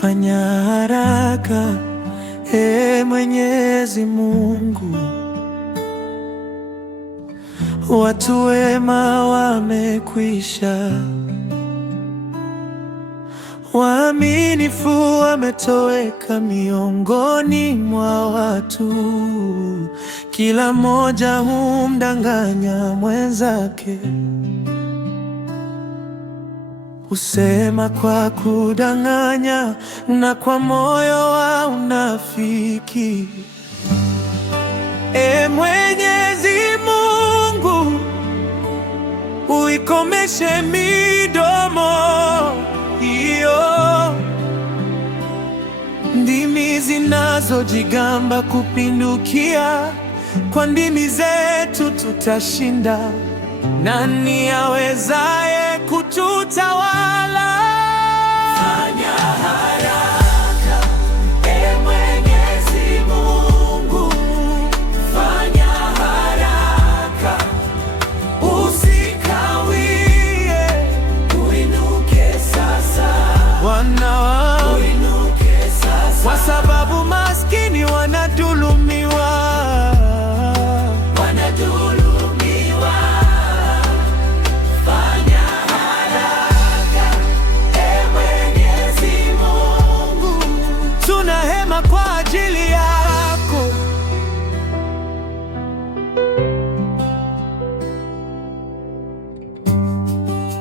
fanya haraka, Mwenyezi Mungu. Watu wema wamekwisha, waaminifu wametoweka miongoni mwa watu. Kila mmoja humdanganya mwenzake, husema kwa kudanganya na kwa moyo wa unafiki. Mwenyezi Mungu, uikomeshe midomo hiyo, ndimi zinazojigamba kupindukia. Kwa ndimi zetu tutashinda. Nani awezaye kututawala? Fanya haraka, Mwenyezi Mungu, fanya haraka, usikawie, uinuke sasa. Wana wangu, uinuke sasa, kwa sababu maskini wanadhulumiwa. Kwa ajili yako,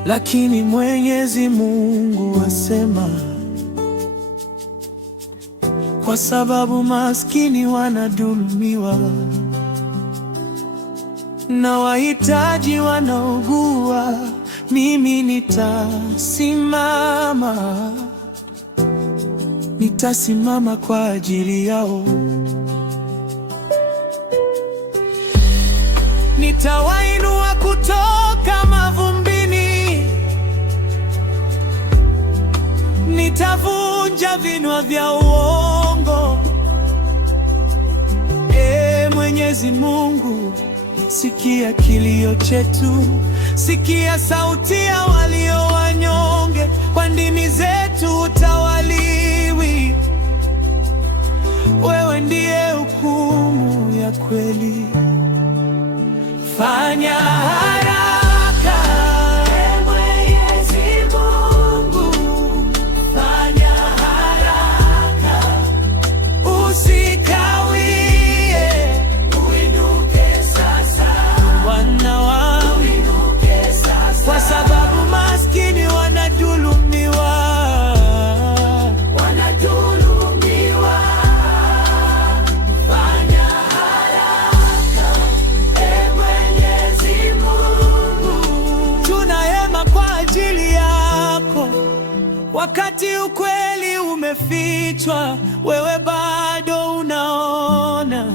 lakini Mwenyezi Mungu asema, kwa sababu maskini wanadhulumiwa na wahitaji wanaugua, mimi nitasimama kwa ajili yao. Nitawainua kutoka mavumbini, nitavunja vinywa vya uongo. Mwenyezi Mungu, sikia kilio chetu, sikia sauti ya walio wanyonge. Kwa ndimi zetu utawaliwi, wewe ndiye hukumu ya kweli. Fanya haraka, Mwenyezi Mungu, fanya haraka, usikawie, uinuke sasa. Wana wangu, uinuke sasa, kwa sababu maskini wanadhulumiwa. Fanya haraka, Mwenyezi Mungu, tunahema kwa ajili yako. Wakati ukweli umefichwa, wewe bado unaona.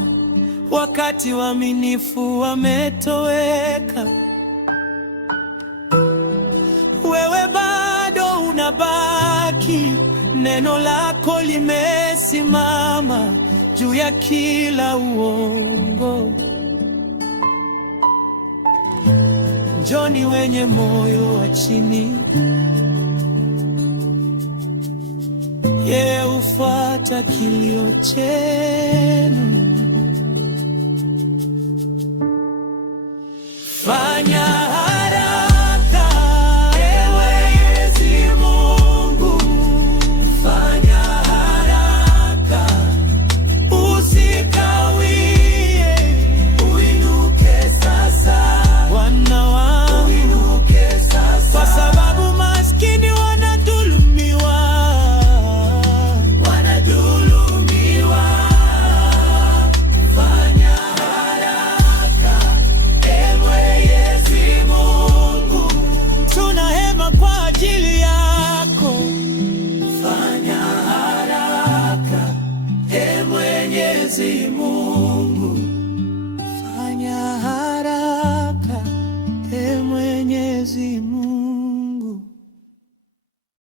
Wakati waaminifu wametoweka, wewe bado unabaki. Neno lako limesimama juu ya kila uongo. Njoni wenye moyo wa chini, yeye hufuata kilio chenu.